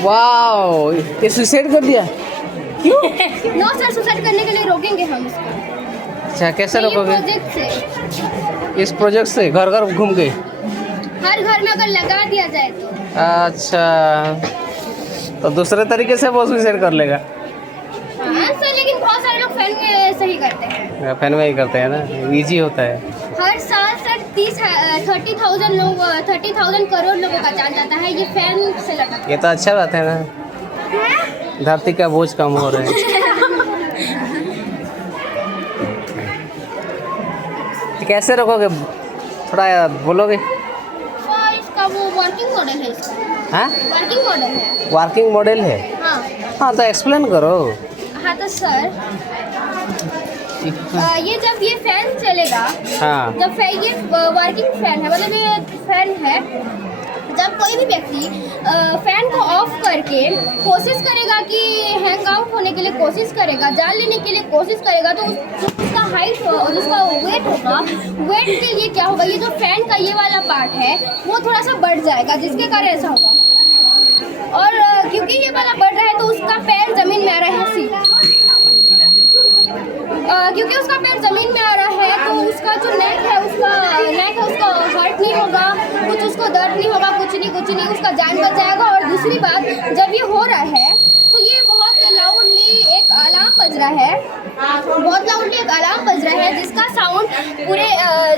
Wow, ये suicide कर दिया? क्यों? नो सर, सुसाइड करने के लिए रोकेंगे हम इसको। अच्छा, कैसे रोकोगे? प्रोजेक्ट से, इस प्रोजेक्ट से घर घर घूम के हर घर में अगर लगा दिया जाए तो। अच्छा, तो दूसरे तरीके से वो सुसाइड कर लेगा। हाँ सर, लेकिन बहुत सारे लोग फैन में सही करते हैं। फैन में ही करते हैं ना, इजी होता है। हर साल सर 30,000 करोड़ लोगों का जान जाता है ये फैन से लगा। ये तो अच्छा बात है ना, धरती का बोझ कम हो रहा है। कैसे रोकोगे, थोड़ा बोलोगे? और इसका वो वर्किंग मॉडल है इसका। हाँ, वर्किंग मॉडल है। वर्किंग मॉडल है? हाँ हाँ, तो एक्सप्लेन करो। हाँ तो सर, ये जब ये फैन चलेगा, हाँ, जब ये वर्किंग फैन है, मतलब ये फैन है, जब कोई भी व्यक्ति फैन को ऑफ करके कोशिश करेगा कि हैंग आउट होने के लिए कोशिश करेगा, जान लेने के लिए कोशिश करेगा, तो उसका हाइट और उसका वेट होगा, वेट के लिए क्या होगा, ये जो फैन का ये वाला पार्ट है वो थोड़ा सा बढ़ जाएगा, जिसके कारण ऐसा होगा। और क्योंकि ये वाला बढ़ रहा है तो उसका पैर जमीन में आ रहा है सीधा, क्योंकि उसका पैर जमीन में आ रहा है तो उसका जो नेक है उसका हर्ट नहीं होगा, कुछ उसको दर्द नहीं होगा, कुछ नहीं, उसका जान बच जाएगा। और दूसरी बात, जब ये हो रहा है तो ये बहुत लाउडली एक अलार्म बज रहा है, जिसका साउंड पूरे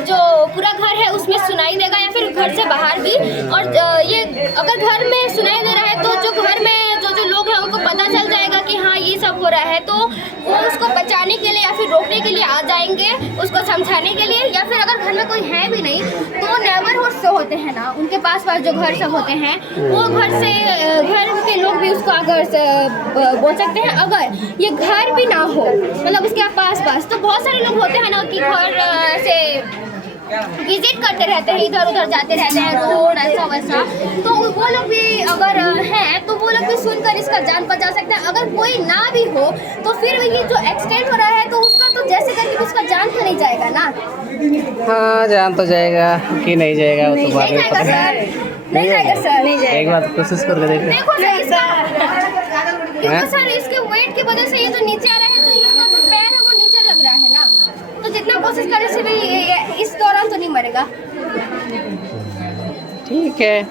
जो पूरा घर है उसमें सुनाई देगा, या फिर घर से बाहर भी। और ये अगर घर में सुनाई दे रहा है तो जो घर में जो लोग हैं उनको पता चल जाएगा कि हाँ ये सब हो रहा है, तो वो उसको बचाने के लिए या फिर रोकने के लिए आ जाएंगे, उसको समझाने के लिए। या फिर अगर घर में कोई है भी नहीं तो नेबरहुड से होते हैं ना, उनके पास जो घर सब होते हैं, वो घर के लोग भी उसको अगर बोल सकते हैं। अगर ये घर भी ना हो, मतलब उसके पास तो बहुत सारे लोग होते हैं ना कि घर से विजिट करते रहते हैं, इधर उधर जाते रहते हैं, रोड ऐसा वैसा, तो वो लोग भी अगर हैं तो वो लोग भी सुनकर इसका जान बचा सकते हैं। अगर कोई ना भी हो तो फिर ये जो एक्सीडेंट हो रहा है तो उसका तो जैसे करके उसका जान तो नहीं जाएगा ना। हाँ, जान तो जाएगा कि नहीं जाएगा वो तो बाद में पता नहीं जाएगा सर, नहीं जाएगा। एक बार कोशिश करके देखो। देखो क्योंकि सर इसके वेट की वजह से ये जो नीचे आ रहा है तो इसका जो पैर है वो नीचे लग रहा है ना, तो जितना कोशिश करे से भी इस दौरान तो नहीं मरेगा। ठीक है।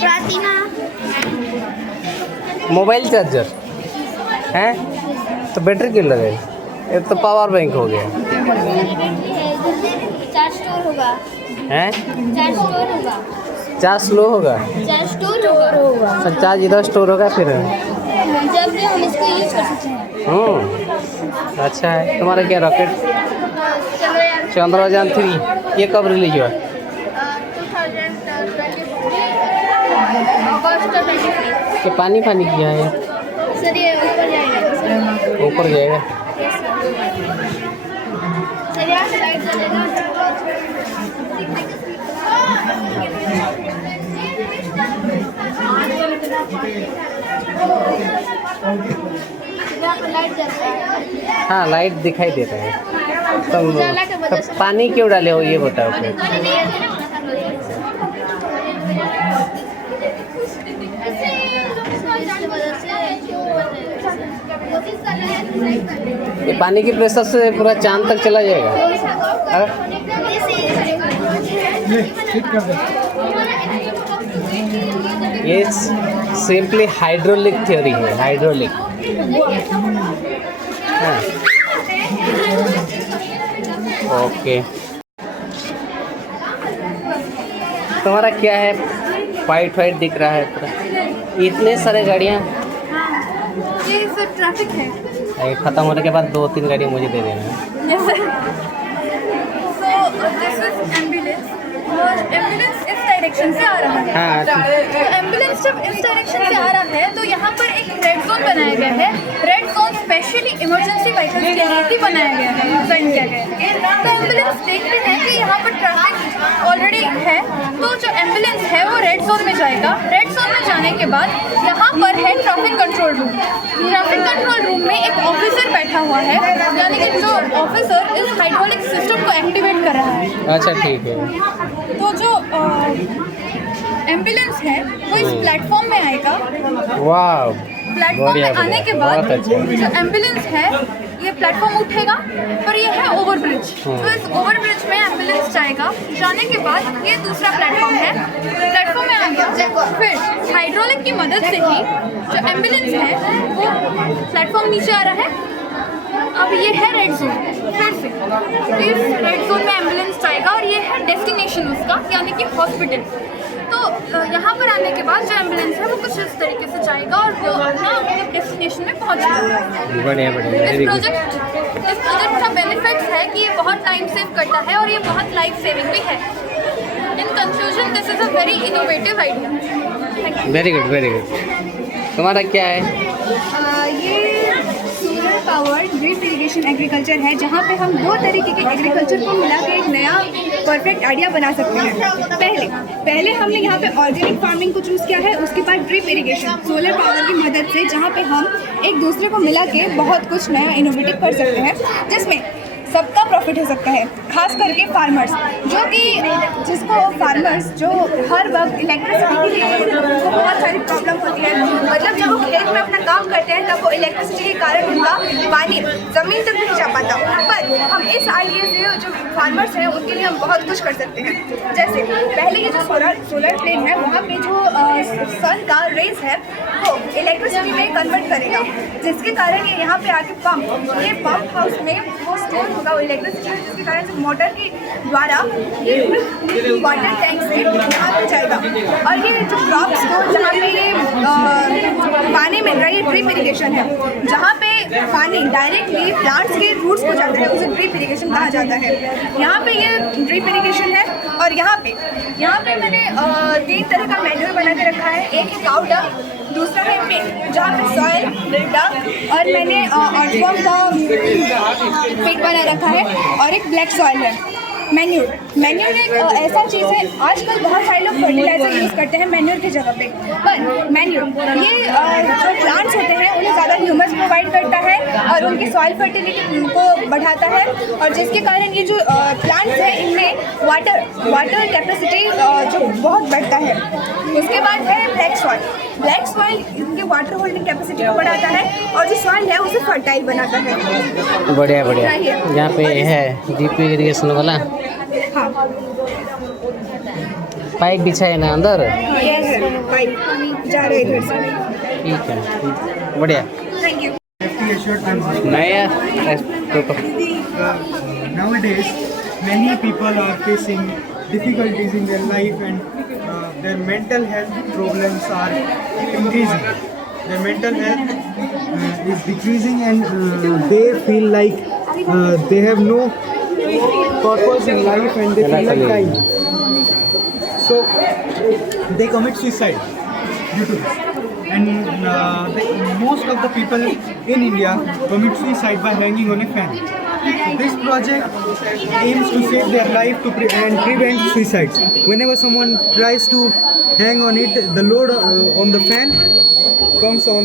प्रार्थना मोबाइल चार्जर है तो बैटरी क्यों लगे? ये तो पावर बैंक हो गया। चार्ज स्टोर होगा हैं? चार्ज स्टोर होगा, चार्ज स्लो होगा, चार्ज स्टोर होगा सर। चार्ज इधर स्टोर होगा फिर जब भी हम इसको यूज कर सकते हैं। अच्छा है। तुम्हारा क्या रॉकेट चंद्रयान 3 ये कब रिलीज हुआ? 2023 तो पानी किया है सर, ये ऊपर जाएगा, ऊपर जाएगा। सर यहाँ से लाइट जलेगा। हाँ, लाइट दिखाई देता है। तो पानी क्यों डाले हो ये बताओ फिर। ये पानी की प्रेशर से पूरा चांद तक चला जाएगा। ये सिंपली हाइड्रोलिक थ्योरी है, हाइड्रोलिक। हाँ, ओके। तुम्हारा क्या है, वाइट दिख रहा है पूरा, इतने सारे गाड़ियाँ। ये फिर ट्रैफिक है। ख़त्म होने के बाद 2-3 गाड़ी मुझे दे देना। और एम्बुलेंस इस डायरेक्शन से आ रहा है। हाँ, तो एम्बुलेंस जब इस डायरेक्शन से आ रहा है तो यहाँ पर एक रेड जोन बनाया गया है। Red zone specially emergency vehicles के लिए ही बनाया गया है, डिजाइन किया गया है। तो एम्बुलेंस देखते हैं कि यहाँ पर ट्रैफिक ऑलरेडी है, तो जो एम्बुलेंस है वो रेड जोन में जाएगा। रेड जोन में जाने के बाद यहाँ पर है traffic control control room. Traffic control room में एक ऑफिसर बैठा हुआ है, यानी कि जो ऑफिसर इस हाइड्रोलिक सिस्टम को एक्टिवेट कर रहा है। अच्छा ठीक है। तो जो एम्बुलेंस है वो इस प्लेटफॉर्म में आएगा। वाह, प्लेटफॉर्म में आने के बाद बहुत अच्छा। जो एम्बुलेंस है ये प्लेटफॉर्म उठेगा, पर ये है ओवरब्रिज। तो इस ओवरब्रिज में एम्बुलेंस जाएगा, जाने के बाद ये दूसरा प्लेटफॉर्म है, प्लेटफॉर्म में आ गया। फिर हाइड्रोलिक की मदद से ही जो एम्बुलेंस है वो प्लेटफॉर्म नीचे आ रहा है। अब ये है रेड जोन। फिर से इस रेड जोन में एम्बुलेंस जाएगा और ये है डेस्टिनेशन उसका, यानी कि हॉस्पिटल। तो यहाँ पर आने के बाद जो एम्बुलेंस है वो कुछ इस तरीके से जाएगा और वो अपना डेस्टिनेशन में पहुँच जाएगा। बढ़िया बढ़िया, इस वेरी गुड। प्रोजेक्ट का बेनिफिट्स है कि ये बहुत टाइम सेव करता है और ये बहुत लाइफ सेविंग भी है। In conclusion this is a very innovative idea. Very good very good. तुम्हारा क्या है? ये solar powered drip irrigation agriculture है, जहाँ पे हम दो तरीके के एग्रीकल्चर को मिला के एक नया परफेक्ट आइडिया बना सकते हैं। पहले हमने यहाँ पे ऑर्गेनिक फार्मिंग को चूज़ किया है, उसके बाद ड्रिप इरिगेशन सोलर पावर की मदद से, जहाँ पे हम एक दूसरे को मिला के बहुत कुछ नया इनोवेटिव कर सकते हैं, जिसमें सबका प्रॉफिट हो सकता है। खास करके फार्मर्स, जिसको फार्मर्स जो हर वक्त इलेक्ट्रिसिटी के लिए उनको बहुत सारी प्रॉब्लम होती है। मतलब जब वो खेत में अपना काम करते हैं तब वो इलेक्ट्रिसिटी के कारण उनका पानी ज़मीन तक नहीं जा पाता। पर हम इस आइडिया से जो फार्मर्स हैं उनके लिए हम बहुत कुछ कर सकते हैं। जैसे पहले ये जो सोलर प्लेन है, वहाँ पे जो सन का रेज है वो इलेक्ट्रिसिटी में कन्वर्ट करेगा, जिसके कारण ये यहाँ पे आके पंप हाउस में वो स्टोर होगा वो इलेक्ट्रिसिटी, जिसके कारण से मोटर के द्वारा ये वाटर टैंक से यहाँ पे जाएगा। और ये जो क्रॉप्स को जहाँ पे ये पानी मिल रहा है, ये ड्रिप इरिगेशन है, जहाँ पे पानी डायरेक्टली प्लांट्स के रूट्स को जाता है, उसे ड्रिप इरिगेशन कहा जाता है। यहाँ पे ये ड्रिप इरिगेशन है। और यहाँ पे मैंने 3 तरह का मैन्योर बना के रखा है। एक है काउ डंग, दूसरा है पिट, जहाँ पे सॉयल डंग, और मैंने अर्थवर्म का पिट बना रखा है, और एक ब्लैक सॉयल है। मैन्योर एक ऐसा चीज़ है, आजकल बहुत सारे लोग फर्टिलाइजर यूज़ करते हैं मैन्योर की जगह पे, पर मैन्योर ये जो प्लांट्स होते हैं उन्हें ज़्यादा ह्यूमस प्रोवाइड करता है और उनकी सॉइल फर्टिलिटी को बढ़ाता है, और जिसके कारण ये जो प्लांट्स हैं इनमें वाटर कैपेसिटी जो बहुत बढ़ता है। उसके बाद है ब्लैक सॉइल इनके वाटर होल्डिंग कैपेसिटी को बढ़ाता है, और जो सॉइल है उसे फर्टाइल बनाता है। बढ़िया बढ़िया। यहाँ पे है ड्रिप इरिगेशन वाला। हाँ, पाइप बिछा है ना अंदर? ये है पाइप जा रहे इधर से। ठीक है, बढ़िया। Thank you. नया Nowadays, many people are facing difficulties in their life, and their mental health problems are increasing. Their mental health is decreasing, and they feel like they have no purpose in life, and they feel like dying. So they commit suicide due to this. And most of the people in India commit suicide by hanging on a fan. This project aims to save their life and prevent suicides. Whenever someone tries to hang on it, the load on the fan comes on.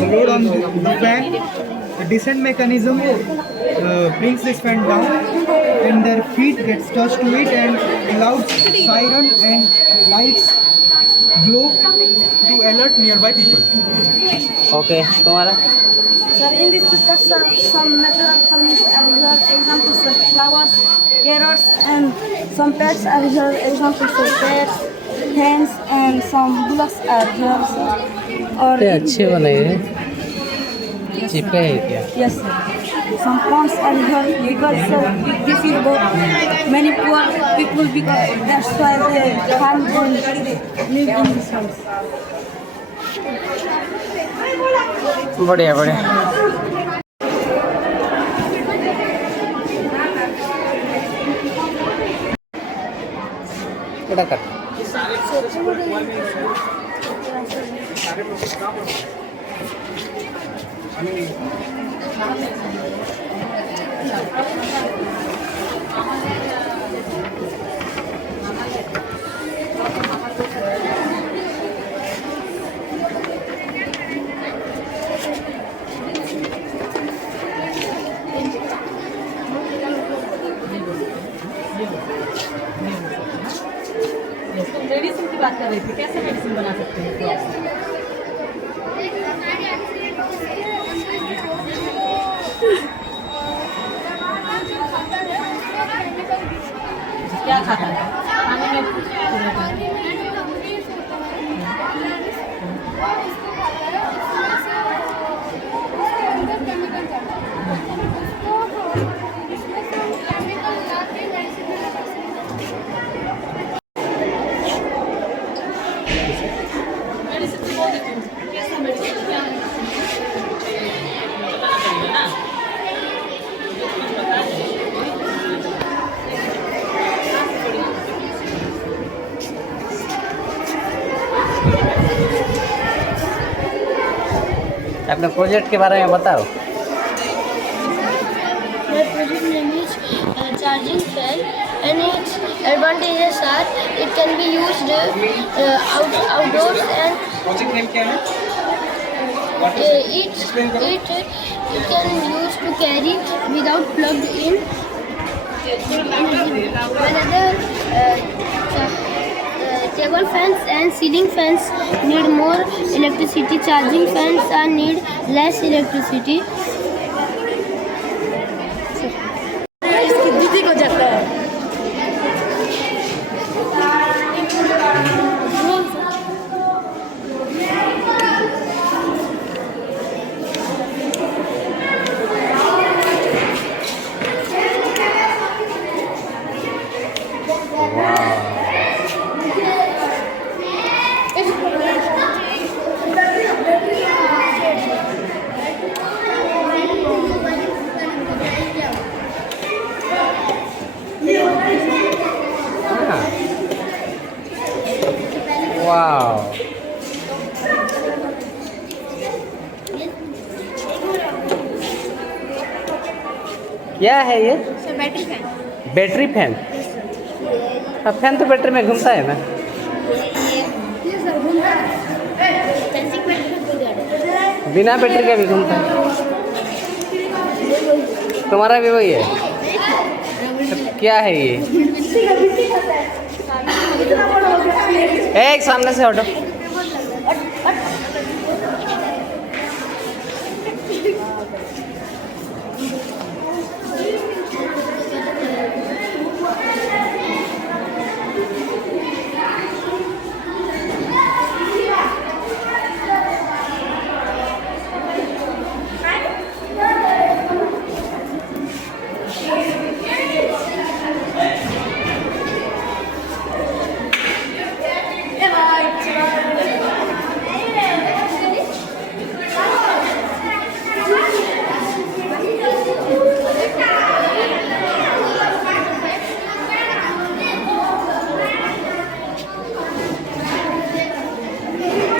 The load on the fan, the descent mechanism brings this fan down, and their feet gets touched to it, and loud siren and lights glow to alert nearby people. Okay, तुम्हारा? Sir, in this picture, some natural farming are here, examples of flowers, carrots, and some pets are here, examples of birds, hens, and some bullocks are here, sir. Or ये अच्छे बनाए हैं। चिपका है क्या? yes, sir. Some ponds are here because this is the many poor people, because that's why they can't live in this house. बढ़िया बढ़िया। उड़ा कर। बात कर रही थी, कैसे मेडिसिन बना सकते हैं इसको आप? क्या खाता है खाने में? अपने प्रोजेक्ट के बारे में बताओ। My project name is charging fan, and its advantages are it can be used outdoors and project name क्या है? it can use to carry without plugged in. Another table fans and ceiling fans need more electricity. Charging fans need less electricity. इसकी दीदी को जाता है। वाह, क्या है ये? Battery fan. Battery fan. अब फैन तो बैटरी में घूमता है ना। बिना बैटरी का भी घूमता है। तुम्हारा भी वही है? तो क्या है ये? एक सामने से हटो।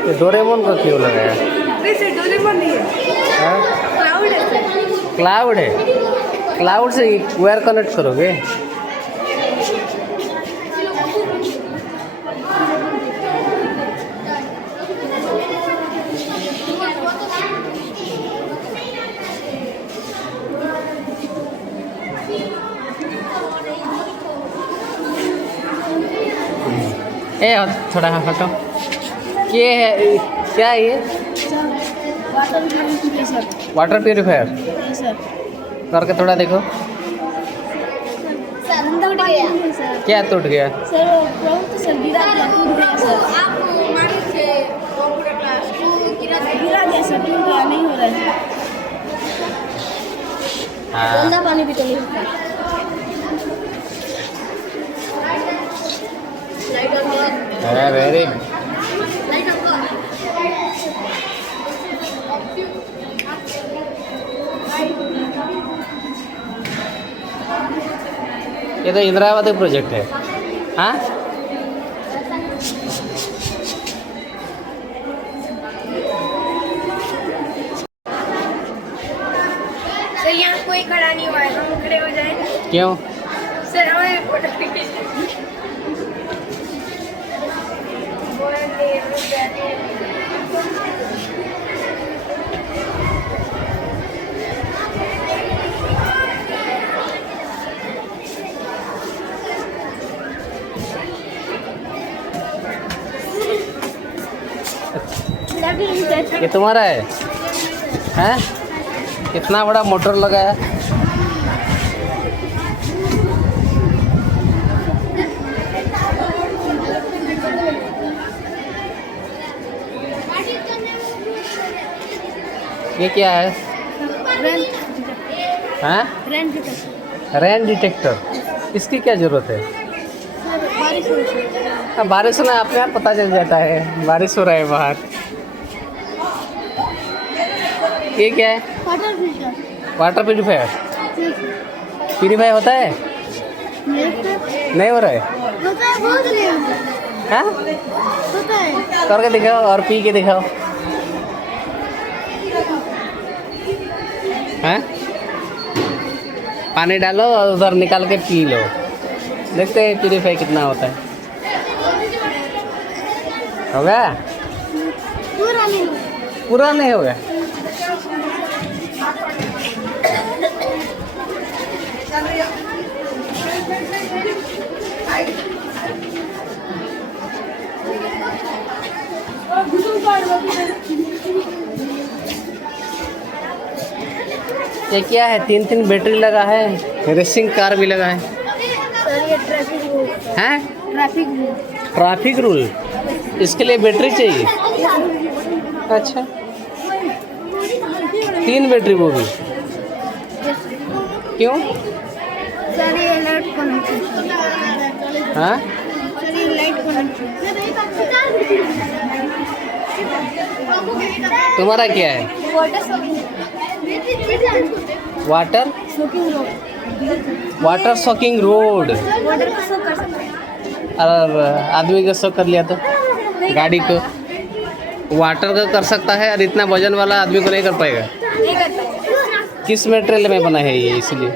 ये डोरेमोन का क्यों लगाया? वैसे डोरेमोन नहीं है, क्लाउड है। क्लाउड है। क्लाउड से वायर कनेक्ट करोगे? ए थोड़ा हटो। ये है क्या है ये? Water purifier. करके थोड़ा देखो। टूट गया। क्या टूट गया? सर बहुत सर्दी टूट गया सर। आप मारी से पूरा क्लास गिरा गया सर, टूट गया, नहीं हो रहा है। गंदा पानी भी तो नहीं होता। लाइट ऑन कर। वेरी लाइट ऑन कर। ये तो इंदिरावती प्रोजेक्ट है। हाँ, सर यहाँ कोई खड़ा नहीं हुआ है, हम खड़े हो जाए। क्यों? सर हमें फोटो ये तुम्हारा है? हैं? कितना बड़ा मोटर लगा है? ये क्या है? हैं? Rain detector. इसकी क्या ज़रूरत है? हाँ, बारिश होना अपने आप पता चल जाता है बारिश हो रहा है बाहर। ये क्या है? Water filter. Water purifier. Purify होता है? नहीं हो रहा है? होता है, बहुत नहीं होता है। हाँ? होता है। करके दिखाओ और पी के दिखाओ। हैं? पानी डालो और उधर निकाल के पी लो। देखते हैं प्यूरीफाई कितना होता है। हो गया? पूरा नहीं। पूरा नहीं हो गया? ये क्या है? 3 बैटरी लगा है, रेसिंग कार भी लगा है। सर ये ट्रैफिक रूल। हैं? Traffic rule. ट्रैफिक रूल, इसके लिए बैटरी चाहिए? अच्छा, 3 बैटरी वो भी? क्यों? सर ये लाइट कनेक्ट। हाँ? सर ये लाइट कनेक्ट। तुम्हारा क्या है? Water water soaking road. Water को सोख कर सकते हैं। और आदमी को शॉक कर लिया तो गाड़ी को वाटर का कर सकता है, और इतना वजन वाला आदमी को नहीं कर पाएगा। नहीं कर पाएगा। किस मटेरियल में बना है ये? इसलिए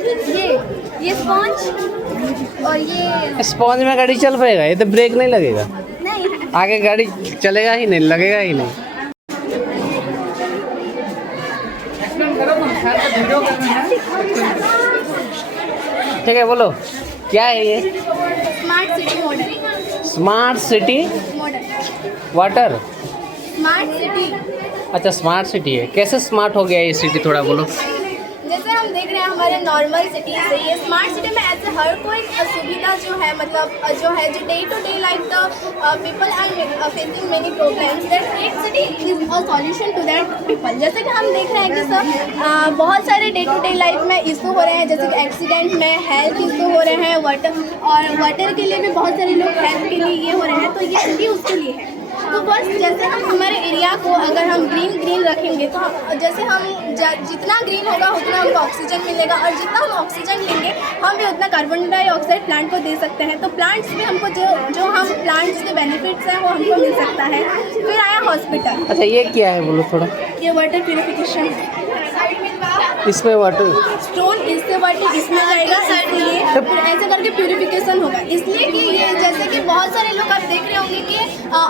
ये स्पॉन्ज और ये स्पॉन्ज में गाड़ी चल पाएगा? ये तो ब्रेक नहीं लगेगा, नहीं। आगे गाड़ी चलेगा ही नहीं, लगेगा ही नहीं। ठीक है, बोलो क्या है ये? Smart city model. Smart city model. Water. Smart city. अच्छा, स्मार्ट सिटी है। कैसे स्मार्ट हो गया ये सिटी, थोड़ा बोलो। जैसे हम देख रहे हैं हमारे नॉर्मल सिटीज़ से, ये स्मार्ट सिटी में ऐसे हर कोई सुविधा जो है, मतलब जो है, जो day to day life the people are facing many problems, that एक city is a solution to that people. जैसे कि हम देख रहे हैं कि सर बहुत सारे डे टू डे लाइफ में इशू हो रहे हैं, जैसे कि एक्सीडेंट में, हेल्थ इशू हो रहे हैं, वाटर के लिए भी बहुत सारे लोग हेल्थ के लिए ये हो रहे हैं, तो ये सिटी उसके लिए है। तो बस जैसे हम हमारे एरिया को अगर हम ग्रीन रखेंगे तो जैसे हम जितना ग्रीन होगा उतना हमको ऑक्सीजन मिलेगा, और जितना हम ऑक्सीजन लेंगे हम भी उतना कार्बन डाइऑक्साइड प्लांट को दे सकते हैं। तो प्लांट्स भी हमको जो हम प्लांट्स के बेनिफिट्स हैं वो हमको मिल सकता है। फिर आया हॉस्पिटल। अच्छा, ये क्या है बोलो थोड़ा? ये वाटर प्यूरिफिकेशन। इसमें वाटर स्टोन इससे वाटर इसमें जाएगा, इसलिए फिर ऐसे करके प्यूरिफिकेशन होगा। इसलिए कि ये जैसे कि बहुत सारे लोग आप देख रहे होंगे कि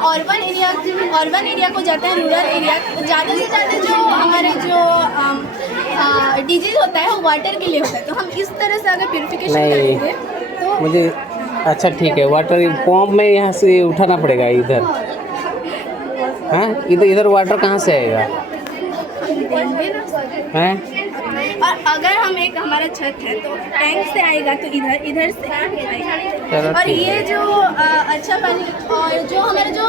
अर्बन एरिया को जाते हैं, रूरल एरिया ज़्यादा से ज़्यादा जो हमारे जो डिजीज होता है वो वाटर के लिए होता है। तो हम इस तरह से अगर प्यूरिफिकेशन करेंगे तो मुझे अच्छा ठीक है, वाटर पंप में यहाँ से उठाना पड़ेगा इधर। हाँ, इधर वाटर कहाँ से आएगा? हैं? और अगर हम एक हमारा छत है तो टैंक से आएगा, तो इधर से आएगा। और ये जो अच्छा पानी, और जो हमारे जो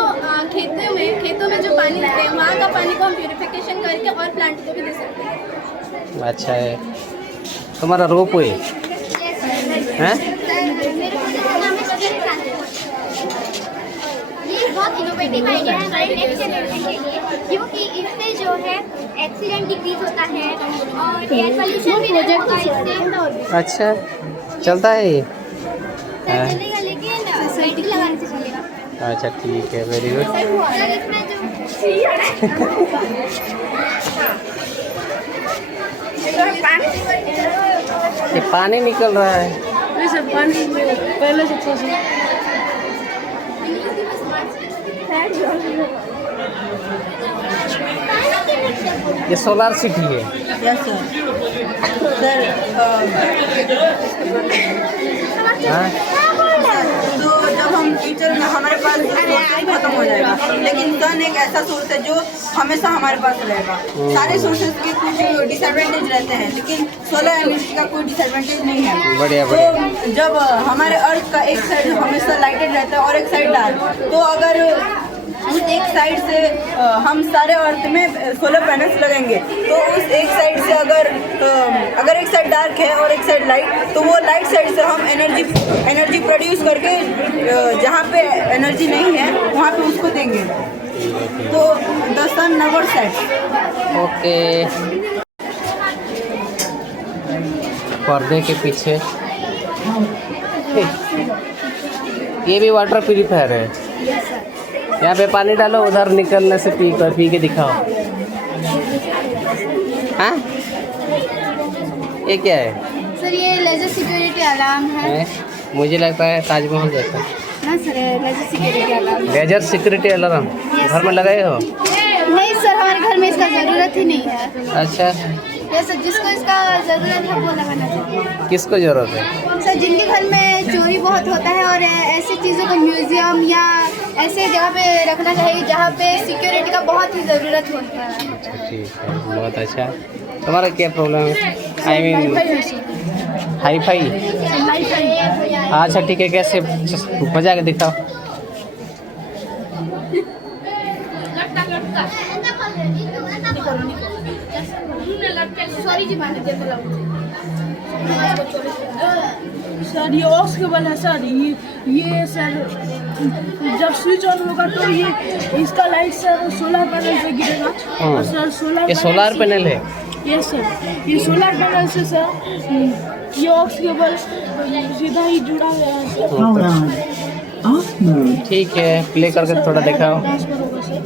खेतों में जो पानी रहते हैं वहाँ का पानी को हम प्यूरिफिकेशन करके और प्लांट को भी दे सकते हैं। अच्छा है। तुम्हारा रोप वे हैं? बहुत इनोवेटिव आइडिया है हमारे नेक्स्ट जनरेशन के लिए, क्योंकि इससे जो है एक्सीडेंट डिक्रीज होता है और एयर पोल्यूशन भी नहीं होगा इससे। अच्छा, चलता है ये? चलेगा, लेकिन सोसाइटी लगाने से चलेगा। अच्छा ठीक है, वेरी गुड। सर इसमें ये पानी निकल रहा है। पानी पहले से जो ये सोलार सिटी है। Yes sir. सर हाँ तो जब हम फ्यूचर में हमारे पास सोर्सेज खत्म हो जाएगा, लेकिन सन एक ऐसा सोर्स है जो हमेशा हमारे पास रहेगा। सारे सोर्सेज के कुछ डिसएडवांटेज रहते हैं, लेकिन सोलर एनर्जी का कोई डिसएडवांटेज नहीं है। बढ़िया तो जब हमारे अर्थ का एक साइड हमेशा लाइटेड रहता है और एक साइड डार्क, तो अगर उस एक साइड से हम सारे अर्थ में सोलर पैनल्स लगेंगे, तो उस एक साइड से अगर एक साइड डार्क है और एक साइड लाइट, तो वो लाइट साइड से हम एनर्जी प्रोड्यूस करके जहाँ पे एनर्जी नहीं है वहाँ पे उसको देंगे। तो the sun never sets. Okay. पर्दे के पीछे ये भी वाटर प्यूरिफायर है। यहाँ पे पानी डालो, उधर निकलने से पी के दिखाओ। हाँ ये क्या है? सर ये लेजर सिक्योरिटी अलार्म है। मुझे लगता है ताजमहल जैसा। ना sir laser security alarm. Laser security alarm घर में लगाए हो? नहीं सर, हमारे घर में इसका ज़रूरत ही नहीं है। अच्छा, ये सर जिसको इसका ज़रूरत है वो लगाना चाहिए। किसको ज़रूरत है? सर जिनके घर में चोरी बहुत होता है और ऐसी चीज़ों को म्यूजियम या ऐसे जगह पे रखना चाहिए जहाँ पे सिक्योरिटी का बहुत ही ज़रूरत होता है। ठीक है, बहुत अच्छा। तुम्हारा क्या प्रॉब्लम है? I mean hi fi. अच्छा ठीक है, कैसे बजा के दिखाओ। सर ये ऑक्स केबल है सर। ये सर जब स्विच ऑन होगा तो ये इसका लाइट सर सोलर पैनल पे गिरेगा। और सर ये सोलार पैनल है? ये सर ये सोलर पैनल से सर ये ऑक्स केबल सीधा ही जुड़ा हुआ है। ठीक है, प्ले करके थोड़ा दिखाओ। ट्रांसफर होगा सर।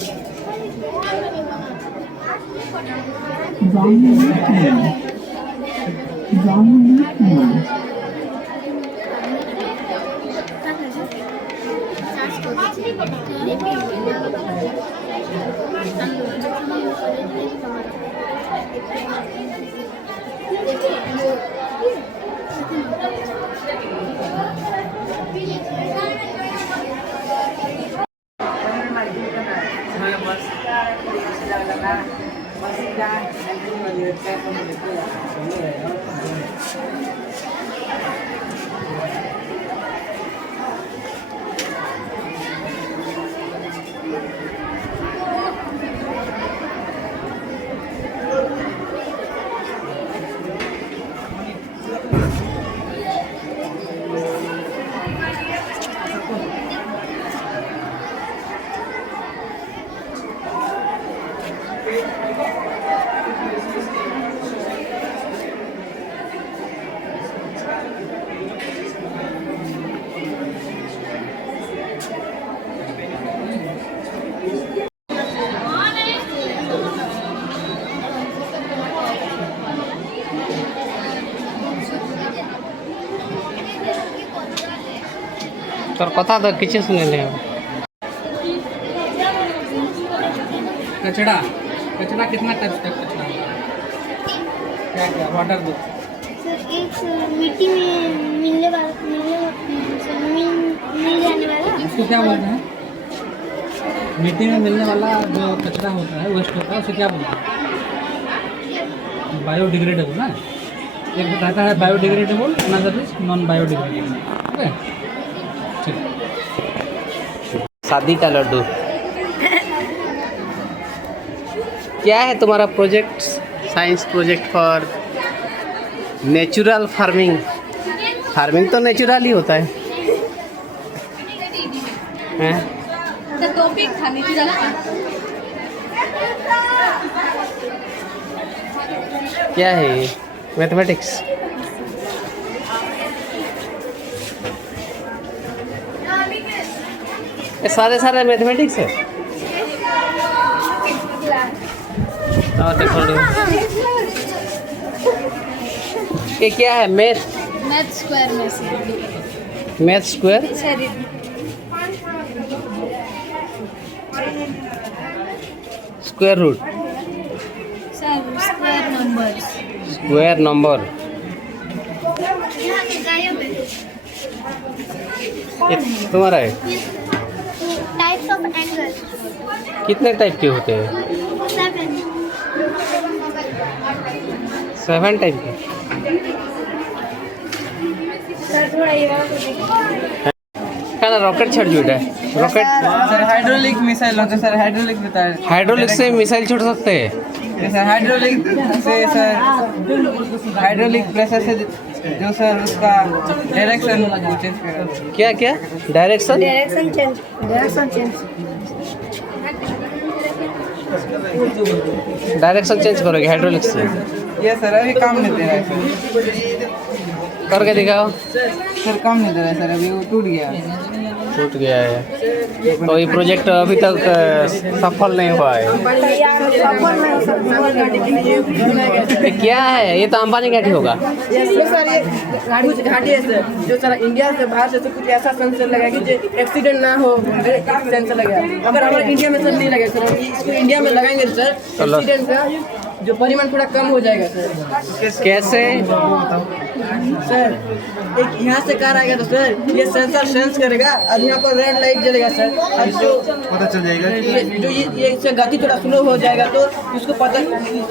তোর কথা তো কিছু শুনে कचड़ा कचड़ा कितना टाइप का कचड़ा क्या क्या वाटर दो सर एक मिट्टी में मिल जाने वाला उसको क्या बोलते हैं? मिट्टी में मिलने वाला जो कचरा होता है, वेस्ट होता है, उसे क्या बोलते हैं? बायोडिग्रेडेबल ना। एक रहता है biodegradable, another is non biodegradable. Okay ठीक। शादी का लड्डू। क्या है तुम्हारा project? Science project for natural farming. Farming तो नेचुरल ही होता है, हैं? क्या है ये? मैथमेटिक्स। ये सारे मैथमेटिक्स है। देखो ये क्या है? मैथ स्क्वायर में से math square square root. Square number ये तुम्हारा है। टाइप्स ऑफ एंगल कितने टाइप के होते हैं? 7 टाइप के। क्या रॉकेट छड़ जुटा है? रॉकेट सर हाइड्रोलिक मिसाइल होता है सर, हाइड्रोलिक होता है। हाइड्रोलिक से मिसाइल छोड़ सकते हैं? सर हाइड्रोलिक से सर हाइड्रोलिक प्रेशर से जो सर उसका डायरेक्शन चेंज करेगा। क्या क्या direction? Direction change direction change करोगे हाइड्रोलिक से? ये सर अभी काम नहीं दे रहा है सर। करके दिखाओ। सर काम नहीं दे रहा है सर, अभी वो टूट गया। टूट गया है तो ये प्रोजेक्ट अभी तक सफल नहीं हुआ है। ये क्या है? ये तो अंबानी घाटी होगा। सर ये कुछ घाटी है सर, जो सर इंडिया से बाहर से कुछ ऐसा सेंसर लगाएगी जो एक्सीडेंट ना हो, सेंसर लगेगा। अगर हमारे इंडिया में सर नहीं लगेगा सर, इसको इंडिया में लगाएंगे सर, एक्सीडेंट का जो परिमाण थोड़ा कम हो जाएगा सर। कैसे? सर एक यहाँ से कार आएगा तो सर ये सेंसर सेंस करेगा और यहाँ पर रेड लाइट जलेगा सर, और जो पता चल जाएगा जो ये इससे गति थोड़ा स्लो हो जाएगा तो उसको पता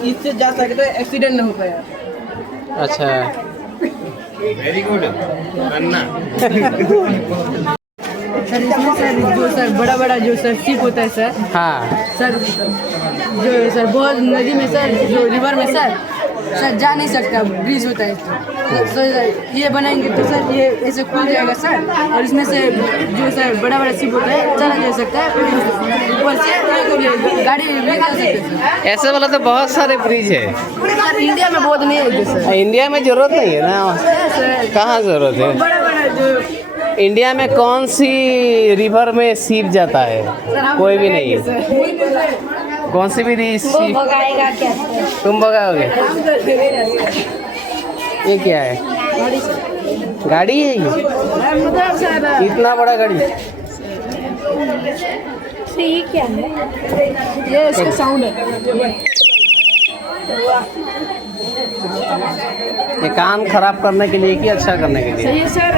इससे जा सके तो एक्सीडेंट ना हो पाएगा। अच्छा वेरी गुड अन्ना। सर इसमें सर जो सर बड़ा बड़ा जो सर शिप होता है सर, हाँ सर जो सर बहुत नदी में सर, जो रिवर में सर जा नहीं सकता, ब्रिज होता है तो ये बनाएंगे तो सर ये ऐसे खुल जाएगा सर, और इसमें से जो सर बड़ा बड़ा शिप होता है चला जा सकता है, ऊपर से गाड़ी ले जा सकते हैं सर। ऐसे वाला तो बहुत सारे ब्रिज है। सर इंडिया में बहुत नहीं है सर, इंडिया में जरूरत नहीं है ना। कहाँ जरूरत है? बड़ा बड़ा जो इंडिया में कौन सी रिवर में सीप जाता है? कोई भी नहीं है। कौन सी भी सीप भगाएगा क्या? तुम भगाओगे? ये क्या है? गाड़ी है ये? इतना बड़ा गाड़ी? ये क्या है? ये इसका साउंड है। ये कान खराब करने के लिए कि अच्छा करने के लिए? सही सर,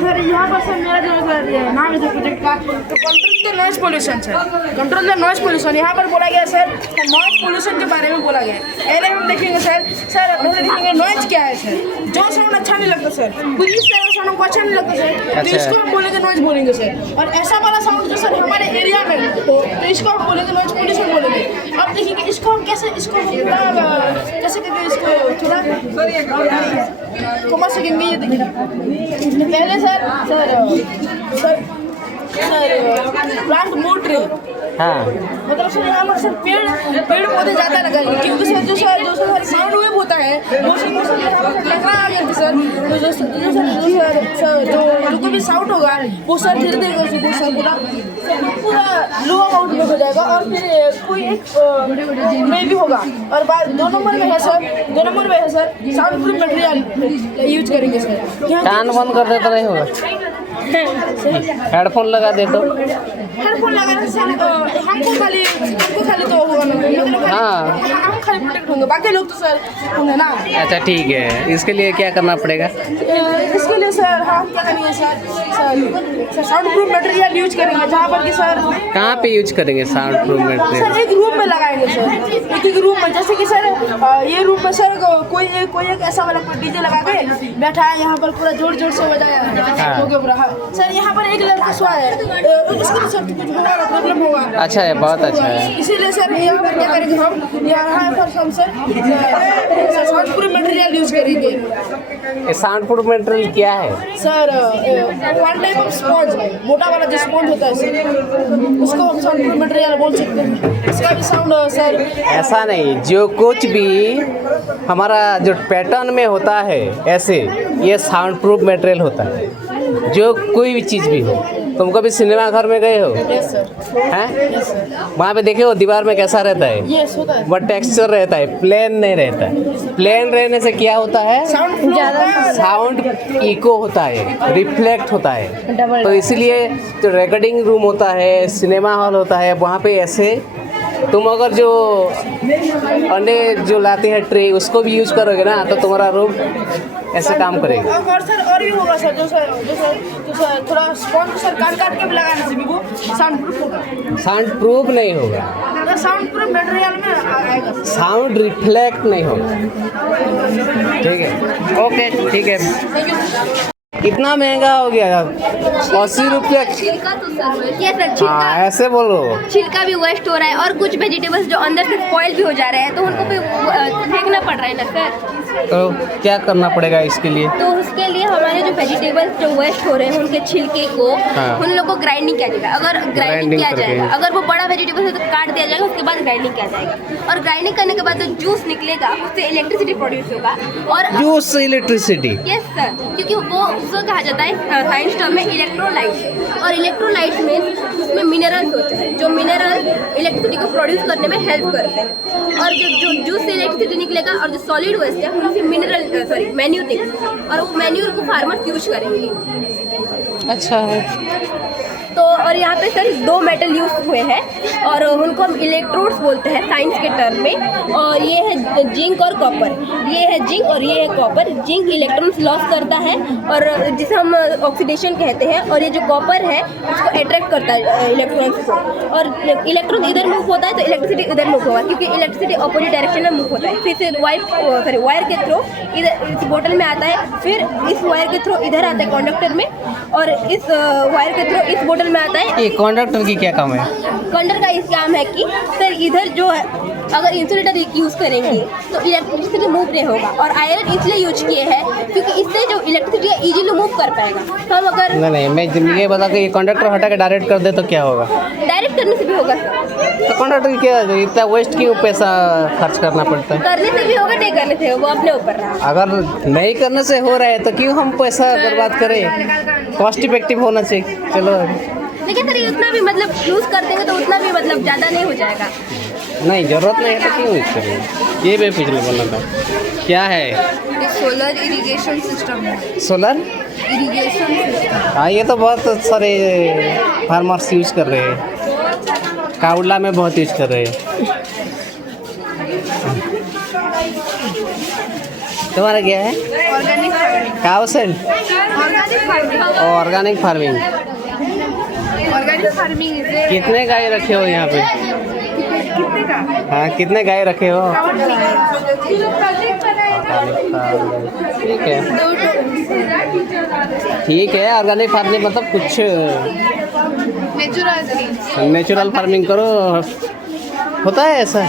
सर यहाँ पर सर मेरा जो सर नाम है जो प्रोजेक्ट का, तो control the noise pollution sir, control the noise pollution. यहाँ पर बोला गया सर नॉइज पोल्यूशन के बारे में बोला गया। पहले हम देखेंगे सर पहले देखेंगे नॉइज क्या है सर। जो साउंड अच्छा नहीं लगता सर, कुछ इस तरह का साउंड हमको अच्छा नहीं लगता सर, तो इसको हम बोलेंगे नॉइज बोलेंगे सर। और ऐसा वाला साउंड जो सर हमारे एरिया में हो तो इसको हम बोलेंगे नॉइज पोल्यूशन बोलेंगे। अब देखिए इसको हम कैसे कैसे करके इसको थोड़ा घुमा सकेंगे। ये देखिए पहले सर प्लांट मोर ट्री, हाँ मतलब सर यहाँ पर सर पेड़ पौधे ज़्यादा लगाएंगे, क्योंकि सर जो साउंड वेव होता है वो सर टकरा आ गया सर, जो कोई भी साउंड होगा वो सर धीरे धीरे वो सर पूरा लो अमाउंट में हो जाएगा, और फिर कोई एक में भी होगा। और बाद 2 नंबर में है sir sound proof material use करेंगे सर। कान बंद कर देता नहीं होगा? हेडफोन लगा दे तो। हेडफोन लगाने से हमको खाली तो होगा ना, मतलब हाँ हम खाली प्रोटेक्ट होंगे, बाकी लोग तो सर होंगे ना। अच्छा ठीक है, इसके लिए क्या करना पड़ेगा? इसके लिए सर हम क्या करेंगे sir sound proof material use करेंगे, जहाँ पर कि सर कहाँ पे यूज करेंगे साउंड प्रूफ मटेरियल? सर एक रूम में लगाएंगे सर, एक रूम में, जैसे कि सर ये रूम में सर कोई एक ऐसा वाला कोई डीजे लगा के बैठा है, यहाँ पर पूरा जोर जोर से बजाया हो गया पूरा। सर यहाँ पर एक लड़का सोया है, इसके लिए सर कुछ होगा प्रॉब्लम होगा। अच्छा है, बहुत अच्छा है। इसीलिए सर यहाँ पर क्या करेंगे हम, यहाँ पर हम sir sound proof material use करेंगे। ये साउंड प्रूफ मटेरियल क्या है? सर 1 टाइप ऑफ स्पॉन्ज, मोटा वाला जो स्पॉन्ज होता है सर, उसको हम साउंड प्रूफ मटेरियल बोल सकते हैं। इसका भी साउंड सर ऐसा नहीं, जो कुछ भी हमारा जो पैटर्न में होता है ऐसे ये साउंड प्रूफ मटेरियल होता है, जो कोई भी चीज़ भी हो। तुम कभी सिनेमा घर में गए हो? यस सर, हैं? वहाँ पे देखे हो दीवार में कैसा रहता है? यस होता है, वह टेक्सचर रहता है, प्लेन नहीं रहता है। प्लेन रहने से क्या होता है? साउंड इको होता है, रिफ्लेक्ट होता है। तो इसीलिए जो रिकॉर्डिंग रूम होता है, सिनेमा हॉल होता है, वहाँ पे ऐसे तुम अगर जो अंडे जो लाते हैं ट्रे उसको भी यूज करोगे ना तो तुम्हारा रूम ऐसे काम करेगा। और सर और भी होगा सर, जो सर थोड़ा स्पॉन्ज सर काट के भी लगाने से भी वो साउंड प्रूफ होगा। साउंड प्रूफ नहीं होगा, साउंड प्रूफ मटेरियल में आएगा। साउंड रिफ्लेक्ट नहीं होगा। ठीक है, ओके ठीक है। कितना महंगा हो गया? 80 रुपया। छिलका तो सर ये सर छिलका, हाँ ऐसे बोलो। छिलका भी वेस्ट हो रहा है और कुछ वेजिटेबल्स जो अंदर से स्पॉइल भी हो जा रहे हैं तो उनको भी फेंकना पड़ रहा है ना सर। तो क्या करना पड़ेगा इसके लिए? तो उसके लिए हमारे जो वेजिटेबल्स जो वेस्ट हो रहे हैं उनके छिलके को उन लोगों को ग्राइंडिंग किया जाएगा। अगर ग्राइंडिंग किया जाएगा, अगर वो बड़ा वेजिटेबल है तो काट दिया जाएगा, उसके बाद ग्राइंडिंग किया जाएगा और ग्राइंडिंग करने के बाद जो जूस निकलेगा उससे इलेक्ट्रिसिटी प्रोड्यूस होगा। और जूस से इलेक्ट्रिसिटी? यस सर, क्योंकि वो उसको कहा जाता है साइंस टर्म में इलेक्ट्रोलाइट, और इलेक्ट्रोलाइट में उसमें मिनरल्स होते हैं जो मिनरल इलेक्ट्रिसिटी को प्रोड्यूस करने में हेल्प करते हैं। और जो जूस से इलेक्ट्रिसिटी निकलेगा और जो सॉलिड वेस्ट है उनसे मिनरल मैन्यूर निकलेगा और वो मैन्यूर को फार्मर्स यूज करेंगे। अच्छा है। तो और यहाँ पे सर 2 मेटल यूज हुए हैं और उनको हम इलेक्ट्रोड्स बोलते हैं साइंस के टर्म में। और ये है जिंक और कॉपर, ये है जिंक और ये है कॉपर। जिंक इलेक्ट्रॉन्स लॉस करता है और जिसे हम ऑक्सीडेशन कहते हैं, और ये जो कॉपर है उसको अट्रैक्ट करता है इलेक्ट्रॉन्स को, और इलेक्ट्रॉन इधर मूव होता है तो इलेक्ट्रिसिटी इधर मूव होगा क्योंकि इलेक्ट्रिसिटी अपोजिट डायरेक्शन में मूव होता है। फिर से वायर के थ्रू इधर इस बोतल में आता है, फिर इस वायर के थ्रू इधर आता है कंडक्टर में, और इस वायर के थ्रू इस बोतल में आता है। ये कंडक्टर की क्या काम है? कंडक्टर का इस काम है कि सर इधर जो है अगर इंसुलेटर यूज़ करेंगे तो इलेक्ट्रिसिटी मूव नहीं होगा, और आयरन इसलिए यूज किए हैं क्योंकि इससे जो इलेक्ट्रिसिटी है इजीली मूव कर पाएगा। तो हम अगर नहीं मैं ये बता कि ये कंडक्टर हटा के डायरेक्ट कर दे तो क्या होगा? डायरेक्ट करने से भी होगा सर। तो कंडक्टर की क्या इतना वेस्ट क्यों पैसा खर्च करना पड़ता है? करने से भी होगा, नहीं करने से वो अपने ऊपर रहा। अगर नहीं करने से हो रहा है तो क्यों हम पैसा बर्बाद करें? कॉस्ट इफेक्टिव होना चाहिए। चलो लेकिन सर उतना भी मतलब यूज़ करते हुए तो उतना भी मतलब ज़्यादा नहीं हो जाएगा। नहीं ज़रूरत नहीं है तो क्यों यूज करेंगे? ये मैं पिछले बोलना था क्या है? ये सोलर इरिगेशन सिस्टम है। सोलर इरिगेशन सिस्टम, हाँ ये तो बहुत सारे फार्मर्स यूज कर रहे हैं, काउडला में बहुत यूज कर रहे हैं। तुम्हारा क्या है? Organic farming. काउ से organic farming. Organic farming. Organic farming is कितने गाय रखे हो यहाँ पे? कितने का? हाँ कितने गाय रखे हो? ठीक है ठीक है। ऑर्गेनिक फार्मिंग मतलब कुछ नेचुरल फार्मिंग करो, होता है ऐसा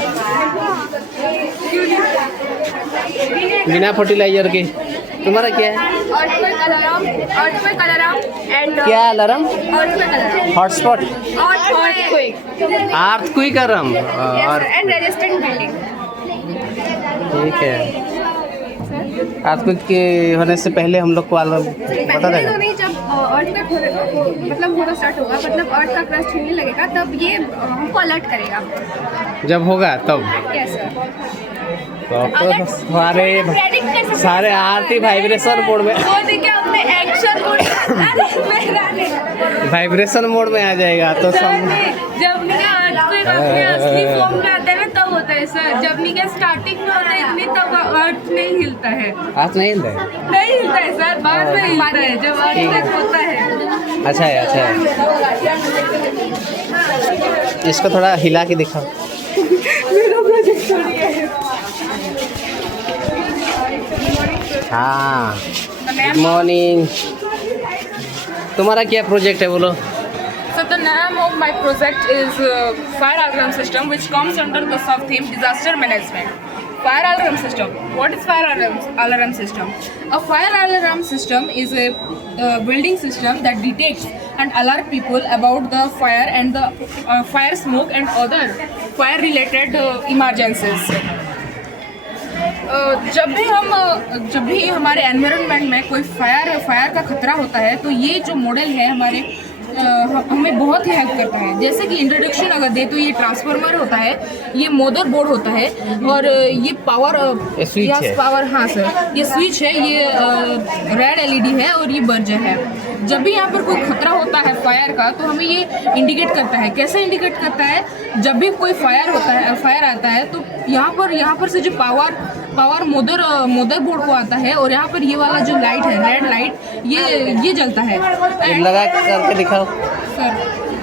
बिना फर्टिलाइजर के। तुम्हारा क्या है? क्या अलार्म? Hotspot, earthquake alarm. और ठीक है, अर्थक्वेक के होने से पहले हम लोग को अलार्म बता देगा। नहीं, जब अर्थक्वेक मतलब होना स्टार्ट होगा, मतलब अर्थ का क्रस्ट हिलने लगेगा तब ये हमको अलर्ट करेगा। जब होगा तब यस सर। तो सारे आरती वाइब्रेशन मोड में वाइब्रेशन मोड में आ जाएगा तो सब जब अपने असली फॉर्म में आता है ना तब होता है सर। जब निके स्टार्टिंग में होता है इतनी तब अर्थ नहीं हिलता है। आज नहीं हिलता है? नहीं हिलता है सर, बाद में हिलता है जब अर्थ होता है। अच्छा है अच्छा है। इसको थोड़ा हिला के दिखाओ। हाँ गुड मॉर्निंग। तुम्हारा क्या प्रोजेक्ट है बोलो? So the name of my project is fire alarm system, which comes under the sub-theme disaster management. Fire alarm system. What is fire alarm system? A fire alarm system is a building system that detects and alerts people about the fire and the fire smoke and other fire-related emergencies. जब भी हमारे environment में कोई fire का खतरा होता है तो ये जो मॉडल है हमारे हमें बहुत ही हेल्प करता है। जैसे कि इंट्रोडक्शन अगर दे तो ये ट्रांसफार्मर होता है, ये मदरबोर्ड होता है और ये पावर स्विच है। पावर, हाँ सर, ये स्विच है, ये रेड एलईडी है और ये बर्जर है। जब भी यहाँ पर कोई खतरा होता है फायर का तो हमें ये इंडिकेट करता है। कैसे इंडिकेट करता है? जब भी कोई फायर होता है, फायर आता है तो यहाँ पर से जो पावर मदरबोर्ड को आता है और यहाँ पर ये वाला जो लाइट है, रेड लाइट, ये जलता है। लगा करके दिखाओ सर,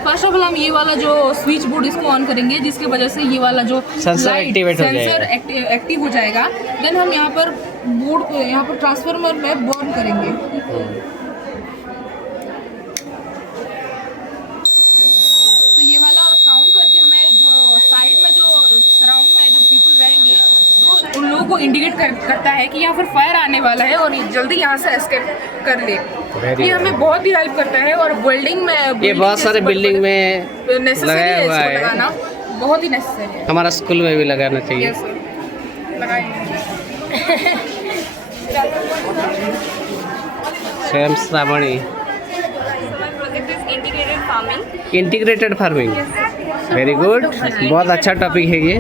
फर्स्ट ऑफ ऑल हम ये वाला जो स्विच बोर्ड इसको ऑन करेंगे, जिसकी वजह से ये वाला जो सेंसर एक्टिवेट हो जाएगा, सेंसर एक्टिव हो जाएगा। देन हम यहाँ पर बोर्ड को यहाँ पर ट्रांसफार्मर में बर्न करेंगे। तो ये वाला साउंड करके हमें जो साइड में जो सराउंड में जो पीपल रहेंगे तो उन लोगों को इंडिकेट करता है कि यहाँ पर फायर आने वाला है और जल्दी यहाँ से एस्केप कर ले। ये हमें बहुत ही हेल्प करता है और बिल्डिंग में ये बहुत सारे बिल्डिंग में लगाया हुआ है, लगाना बहुत ही नेसेसरी है। हमारा स्कूल में भी लगाना चाहिए। यस सर, लगाएंगे। स्वयं Shravani, integrated farming, very good, बहुत अच्छा टॉपिक है ये।